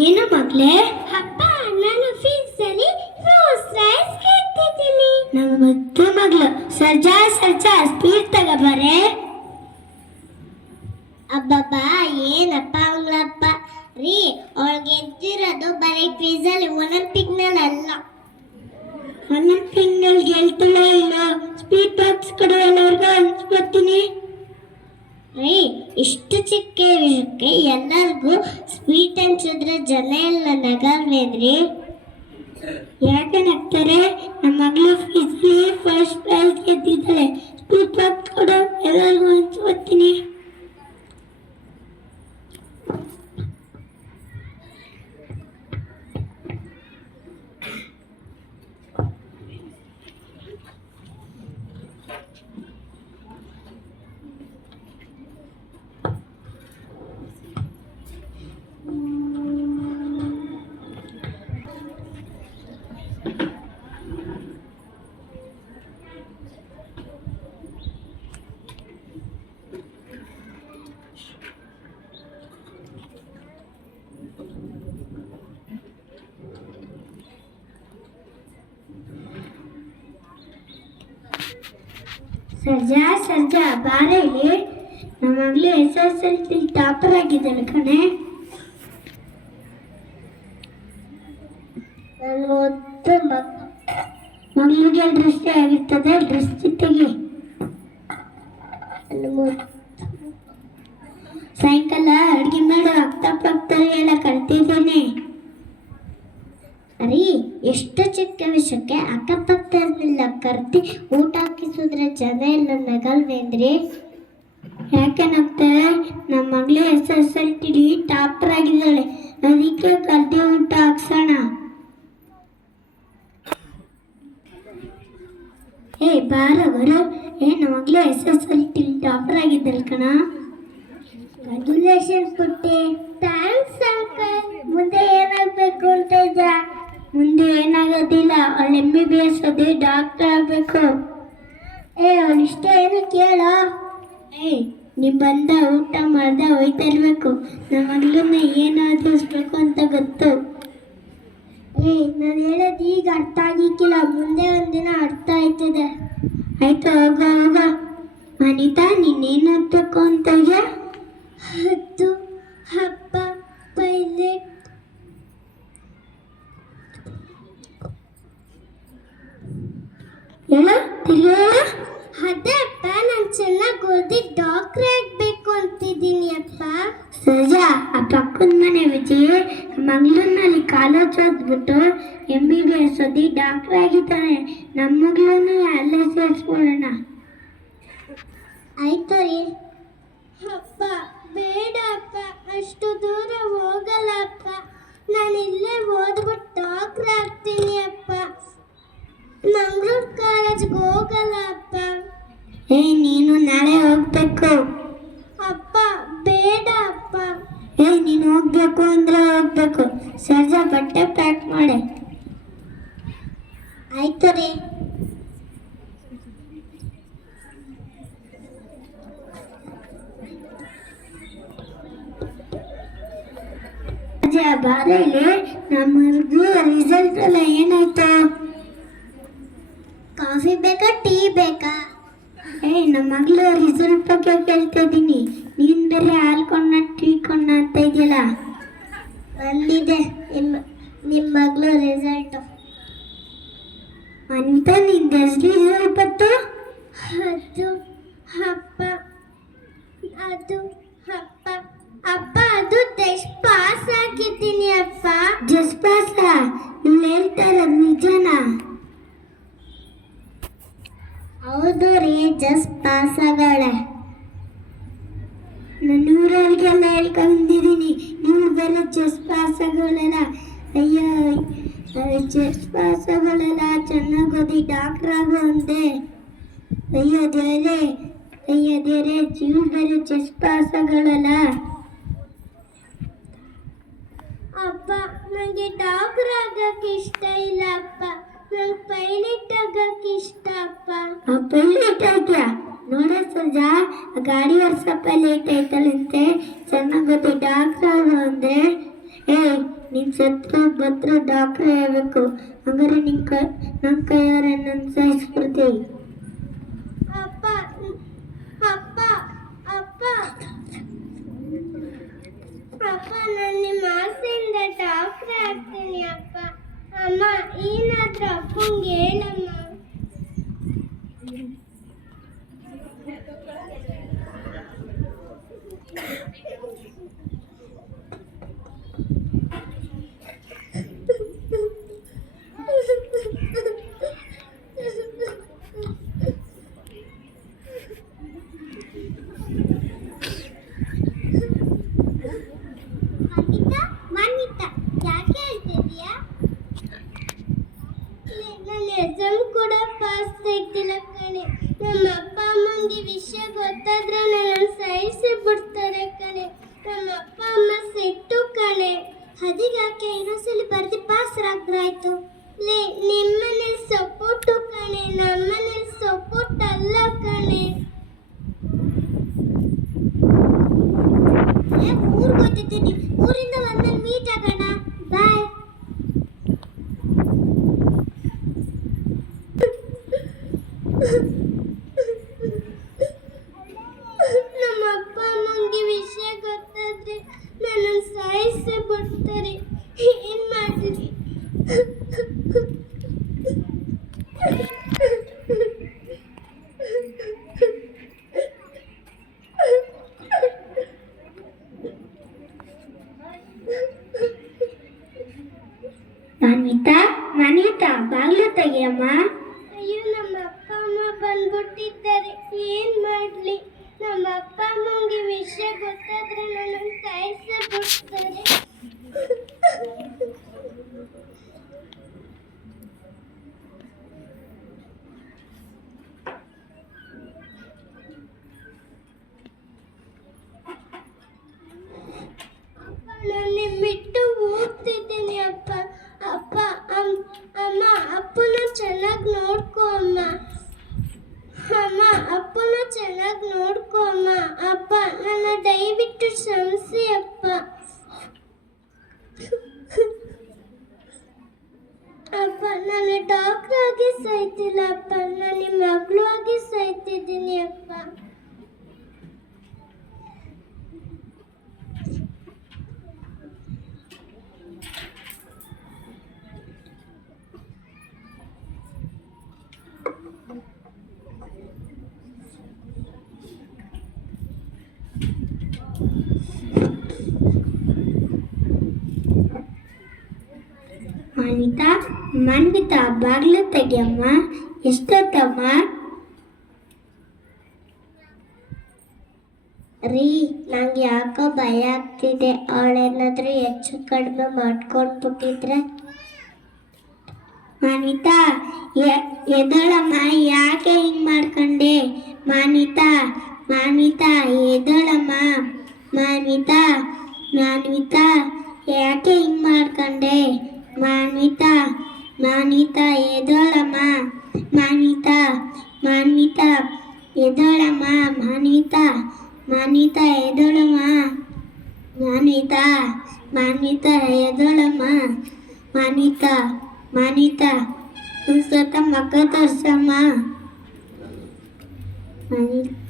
ಏನು ಮಗಳೇ? ಅಪ್ಪ, ನಾನು ಫೀಸಲ್ಲಿ ರೋಸ್ ರೈಸ್ ಕೇಳ್ತಿದ್ದೀನಿ. ನಮ್ಮ ಮುದ್ದು ಮಗಳು ಸರ್ಜಾ ಸ್ಪೀಡ್ ತಗೋಬಾರೆ. ಅಬ್ಬಬ್ಬ, ಏನಪ್ಪ ಅವಳಪ್ಪ ರೀ, ಅವಳಿಗೆ ಎದ್ದಿರೋದು ಬರೀ ಕ್ವಿಝಲ್ಲಿ ಒಲಿಂಪಿಕ್ನಲ್ಲ. ಒಲಿಂಪಿಕ್ನಲ್ಲಿ ಗೆಲ್ತಾಳೋ ಇಲ್ಲ, ಸ್ಪೀಡ್ ಬಾಕ್ಸ್ ಕಡೆ ಎಲ್ಲರಿಗೂ ಅನ್ಸ್ಕೊತೀನಿ ರೀ. ಇಷ್ಟು ಚಿಕ್ಕ ವಿಷಯಕ್ಕೆ ಎಲ್ಲರಿಗೂ ಸ್ವೀಟ್ ಹಂಚಿದ್ರೆ ಜನ ಎಲ್ಲ ನಗಲ್ವೇನ್ರಿ? ಯಾಕೆ ನಗ್ತಾರೆ? ನಮ್ಮ ಮಗಳು ಫಿಸ್ಲಿ ಫಸ್ಟ್ ಪ್ರೈಸ್ ಗೆದ್ದಿದ್ದಾಳೆ, ಸ್ವೀಟ್ ಬಾಕ್ಸ್ ಕೊಡು ಎಲ್ಲರಿಗೂ ಹಂಚ್ಕೊತೀನಿ. ಸರ್ಜಾ ಬಾರ ಇಲ್ಲಿ. ನಮ್ಮ ಮಗಳು SSLC ಟಾಪರ್ ಆಗಿದ್ದಾಳೆ ಕಣೆ. ನನ್ನ ಒತ್ತು ಮಗಳಿಗೆ ದೃಷ್ಟಿ ಆಗಿರ್ತದೆ, ದೃಷ್ಟಿ ತೆಗಿ. ಸಾಯಂಕಾಲ ಅಡುಗೆ ಮಾಡು ಅಕ್ಕಪಕ್ಕದಲ್ಲಿ ಎಲ್ಲ ಕಲ್ತಿದ್ದೇನೆ. ಅರಿ, ಎಷ್ಟು ಚಿಕ್ಕ ವಿಷಯಕ್ಕೆ ಅಕ್ಕಪಕ್ಕದಲ್ಲ ಕರ್ತಿ ಊಟ ಹಾಕಿಸಿದ್ರೆ ಜನ ಎಲ್ಲ ನಗಲ್ವೇಂದ್ರಿ? ಯಾಕೆ ನಗ್ತಾರೆ? ನಮ್ಮ ಮಗಳು SSLC ಟಾಪರ್ ಆಗಿದ್ದಾಳೆ, ಅದಕ್ಕೆ ಕರ್ದಿ ಊಟ ಹಾಕ್ಸೋಣ. ಬಾರವರು. ನಮ್ಮ ಮಗಳು SSLC ಟಾಪರ್ ಆಗಿದ್ದಾಳೆ ಕಣ. ಕಂಗ್ರ್ಯಾಚುಲೇಷನ್ ಪುಟ್ಟಿ. Thanks uncle. ಮುಂದೆ ಏನಾಗಬೇಕು ಅಂತ ಇದ್ದ? ಮುಂದೆ ಏನಾಗೋದಿಲ್ಲ, ಅವಳು MBBS ಓದಿ ಡಾಕ್ಟರ್ ಆಗಬೇಕು. ಅವಳಿಷ್ಟ ಏನು ಕೇಳೋ? ನೀವು ಬಂದ ಊಟ ಮಾಡ್ದೆ ಹೋಯ್ತಾ ಇರಬೇಕು. ನಮ್ಮ ಮಗಳನ್ನ ಏನು ಓದಿಸ್ಬೇಕು ಅಂತ ಗೊತ್ತು. ನಾನು ಹೇಳೋದು ಈಗ ಅರ್ಥ ಆಗಿಕ್ಕಿಲ್ಲ, ಮುಂದೆ ಒಂದಿನ ಅರ್ಥ ಆಯ್ತದೆ. ಆಯ್ತು, ಹೋಗ. ಅನಿತಾ, ನೀನೇನು ಓದ್ಬೇಕು ಅಂತ ಇದೆಯಾ? ಹತ್ತು ಹಬ್ಬ ಪೈಲಟ್. ಅದೇ ಅಪ್ಪ, ನಾನು ಚೆನ್ನಾಗಿ ಓದಿ ಡಾಕ್ಟರ್ ಆಗಬೇಕು ಅಂತಿದ್ದೀನಿ ಅಪ್ಪ. ಸರ್ಜಾ, ಆ ಪಕ್ಕದ ಮನೆ ವಿಜಯ್ ಮಗಳನ್ನಲ್ಲಿ ಕಾಲೇಜ್ ಓದ್ಬಿಟ್ಟು MBBS ಓದಿ ಡಾಕ್ಟರ್ ಆಗಿದ್ದಾನೆ. ನಮ್ಮ ಮಗಳನ್ನ ಅಲ್ಲೇ ಸೇರಿಸ್ಕೊಳ್ಳೋಣ. ಆಯ್ತು ರೀ. ಅಪ್ಪ ಬೇಡ ಅಪ್ಪ, ಅಷ್ಟು ದೂರ ಹೋಗಲ್ಲ ಅಪ್ಪ. ನಾನು ಇಲ್ಲೇ ಓದ್ಬಿಟ್ಟು ಡಾಕ್ಟರ್ ಆಗ್ತೀನಿ ಅಪ್ಪ. ಮಂಗಳೂರು ಕಾಲೇಜ್ಗೆ ಹೋಗಲ್ಲ ಅಪ್ಪ. ನೀನು ನಾಳೆ ಹೋಗ್ಬೇಕು. ಅಪ್ಪ ಬೇಡ ಅಪ್ಪ. ನೀನು ಹೋಗ್ಬೇಕು ಅಂದ್ರೆ ಹೋಗ್ಬೇಕು. ಸರ್ಜಾ, ಬಟ್ಟೆ ಪ್ಯಾಕ್ ಮಾಡಿ. ಆಯ್ತು ರೀ. ಬಾರ ಇಲ್ಲಿ. ನಮ್ಮದು ರಿಸಲ್ಟ್ ಎಲ್ಲ ಏನಾಯ್ತು? ಕಾಫಿ ಬೇಕಾ ಟೀ ಬೇಕಾ? ನಮ್ಮ ಮಗಳು ರಿಸಲ್ಟ್ ಬಗ್ಗೆ ಕೇಳ್ತಾ ಇದ್ದೀನಿ. ನೀನು ಬೇರೆ ಹಾಲು ಕೊಂಡ ಟೀ ಕೊಂಡ ಅಂತ ಇದೆಯಲ್ಲ. ಬಂದಿದೆ ನಿಮ್ಮ ಮಗಳು ರಿಸಲ್ಟು ಅಂತ. ನಿಂದ ಎಷ್ಟು ರಿಸಲ್ಟ್ ಬಂತು? ಅಪ್ಪ ಅದು ಜಸ್ಟ್ ಪಾಸ್ ಆಗಿದ್ದೀನಿ ಅಪ್ಪ. Just pass? ನೀನು ಹೇಳ್ತಾ ಇರೋದು ನಿಜನಾ? ಹೌದು ರೀ, ಜಸ್ಟ್ ಪಾಸ್ ಆಗಾಳೆ. ನಾನು ಊರವ್ರಿಗೆಲ್ಲ ಹೇಳ್ಕೊಂಡಿದ್ದೀನಿ, ನೀವು ಬೇರೆ ಜಸ್ಟ್ ಪಾಸ್ ಆಗೋಳಲ್ಲ. ಅಯ್ಯೋ, ಜಸ್ಟ್ ಪಾಸ್ ಆಗೋಳಲ್ಲ, ಚೆನ್ನಾಗಿ ಓದಿ ಡಾಕ್ಟರ್ ಆಗೋ ಅಂದೆ. ಅಯ್ಯೋ ದೇವ್ರೆ, ಜೀವ ಬೇರೆ ಜಸ್ಟ್ ಪಾಸ್ ಆಗೋಳಲ್ಲ. ಅಪ್ಪ, ನನಗೆ ಡಾಕ್ಟರ್ ಆಗಕ್ಕೆ ಇಷ್ಟ ಇಲ್ಲ ಅಪ್ಪ. ನಂಗೆ ಪೈಲಟ್ ಆಗಕ್ಕೆ ಇಷ್ಟ ಅಪ್ಪ. ಪೈಲಟ್ ಆಗ್ಯಾ? ನೋಡ ಸರ್ಜಾ, ಗಾಡಿ ವರ್ಷ ಪೈಲಟ್ ಐತಲ್ಲಂತೆ, ಚೆನ್ನಾಗಿ ಡಾಕ್ಟರ್ ಆಗು ಅಂದ್ರೆ. ನಿನ್ ಸತ್ರ ಭದ್ರ ಡಾಕ್ಟ್ರ್ ಹೇಳ್ಬೇಕು. ಹಂಗಾರೆ ನನ್ನ ಕೈಯಾರೆ ನನ್ನ ಸಾಯಿಸ್ಬಿಡ್ತೀವಿ. ಅಪ್ಪ ಅಪ್ಪ ಅಪ್ಪ ಅಪ್ಪ ನಾನು ನಿಮ್ಮ ಆಸೆಯಿಂದ ಡಾಕ್ಟ್ರ್ ಆಗ್ತೀನಿ ಅಪ್ಪ. ಅಮ್ಮ ಏನಾದ್ರೂ ಅಪ್ಪಂಗೆ ಹೇಳಮ್ಮ. ಮಾನ್ವಿತಾ ಯಾಕೆ ಹೇಳ್ತಿದ್ಯಾ? ನನ್ನ ಎಕ್ಸಾಮ್ ಕೂಡ ಪಾಸ್ ಆಗ್ತಿಲ್ಲ ಕಣೆ. ನಮ್ಮ ಅಪ್ಪ ಅಮ್ಮಂಗೆ ವಿಷಯ ಗೊತ್ತಾದ್ರೆ ನನ್ನ ಸಾಯಿಸಿ ಬಿಡ್ತಾರೆ ಕಣೆ. ನಮ್ಮ ಅಪ್ಪ ಅಮ್ಮ ಸಿಟ್ಟು ಕಣೆ. ಅದಕ್ಕಾಕೆ ಇನ್ನೊಂದ್ಸಲಿ ಬರ್ದು ಪಾಸ್ ಆಗ್ರಾಯ್ತು. ನಿಮ್ಮನೇಲಿ ಸಪೋರ್ಟು ಕಣೆ, ನಮ್ಮನೇಲಿ ಸಪೋರ್ಟ್ ಅಲ್ಲ ಕಣೆ. ಊರಿಗೆ ಹೋಗ್ತಿದ್ದೀನಿ, ಊರಿಂದ ಬಂದ್ಮೇಲೆ ಮೀಟ್ ಆಗೋಣ. ಬಾಯ್. ನಮ್ಮ ಅಪ್ಪ ಅಮ್ಮಂಗೆ ವಿಷಯ ಗೊತ್ತಾದ್ರೆ ನನ್ನ ಸಾಯಿಸಿ ಬಿಡ್ತಾರೆ. ಏನ್ ಮಾಡ್ಲಿ? ಮಾನ್ವಿತಾ ಬಾಗ್ಲು ತೆಗಿಯಮ್ಮ. ಅಯ್ಯೋ ನಮ್ಮ ಅಪ್ಪ ಅಮ್ಮ ಬಂದ್ಬಿಟ್ಟಿದ್ದಾರೆ. ಏನ್ ಮಾಡ್ಲಿ? ನಮ್ಮ ಅಪ್ಪ ಅಮ್ಮಂಗೆ ವಿಷಯ ಗೊತ್ತಾದ್ರೆ ನನ್ನ ಸಾಯಿಸಿ ಬಿಡ್ತಾರೆ. ನಾನು ಬಿಟ್ಟು ಹೋಗ್ತಿದ್ದೀನಿ ಅಪ್ಪ. ಅಪ್ಪ ಅಮ್ಮ ಅಪ್ಪನ ಚೆನ್ನಾಗಿ ನೋಡ್ಕೊ ಅಮ್ಮ. ಅಮ್ಮ ಅಪ್ಪನ ಚೆನ್ನಾಗಿ ನೋಡ್ಕೊ ಅಮ್ಮ. ಅಪ್ಪ ನನ್ನ ದಯವಿಟ್ಟು ಕ್ಷಮಿಸಿ ಅಪ್ಪ. ಅಪ್ಪ ನಾನು ಡಾಕ್ಟರ್ ಆಗಿ ಸಾಯ್ತಿಲ್ಲ ಅಪ್ಪ, ನಾನು ನಿಮ್ಮ ಮಗಳು ಆಗಿ ಸಾಯ್ತಿದ್ದೀನಿ ಅಪ್ಪ. ಮಾನ್ವಿತಾ ಬಾಗ್ಲು ತೆಗಿಯಮ್ಮ. ಎಷ್ಟೊತ್ತಮ್ಮ? ರೀ ನಂಗೆ ಯಾಕೋ ಭಯ ಆಗ್ತಿದೆ. ಅವಳೇನಾದ್ರೂ ಹೆಚ್ಚು ಕಡಿಮೆ ಮಾಡ್ಕೊಂಡ್ಬಿಟ್ಟಿದ್ರೆ? ಮಾನ್ವಿತಾ ಎದಳಮ್ಮ, ಯಾಕೆ ಹಿಂಗ್ ಮಾಡ್ಕೊಂಡೆ? ಮಾನ್ವಿತಾ ಎದಳಮ್ಮ. ಮಾನ್ವಿತಾ ಯಾಕೆ ಹಿಂಗ್ ಮಾಡ್ಕೊಂಡೆ? ಮಾನ್ವಿತಾ ಎದಳಮ್ಮ. ಮಾನ್ವಿತಾ ಎದಳಮ್ಮ. ಮಾನ್ವಿತಾ ಎದಳಮ್ಮ. ಮಾನ್ವಿತಾ ಎದಳಮ್ಮ. ಮಾನ್ವಿತಾ ಸ್ವಲ್ಪ ಮಕ್ಕ ತೋರ್ಸಮ್ಮ. ಮಾನ್ವಿತಾ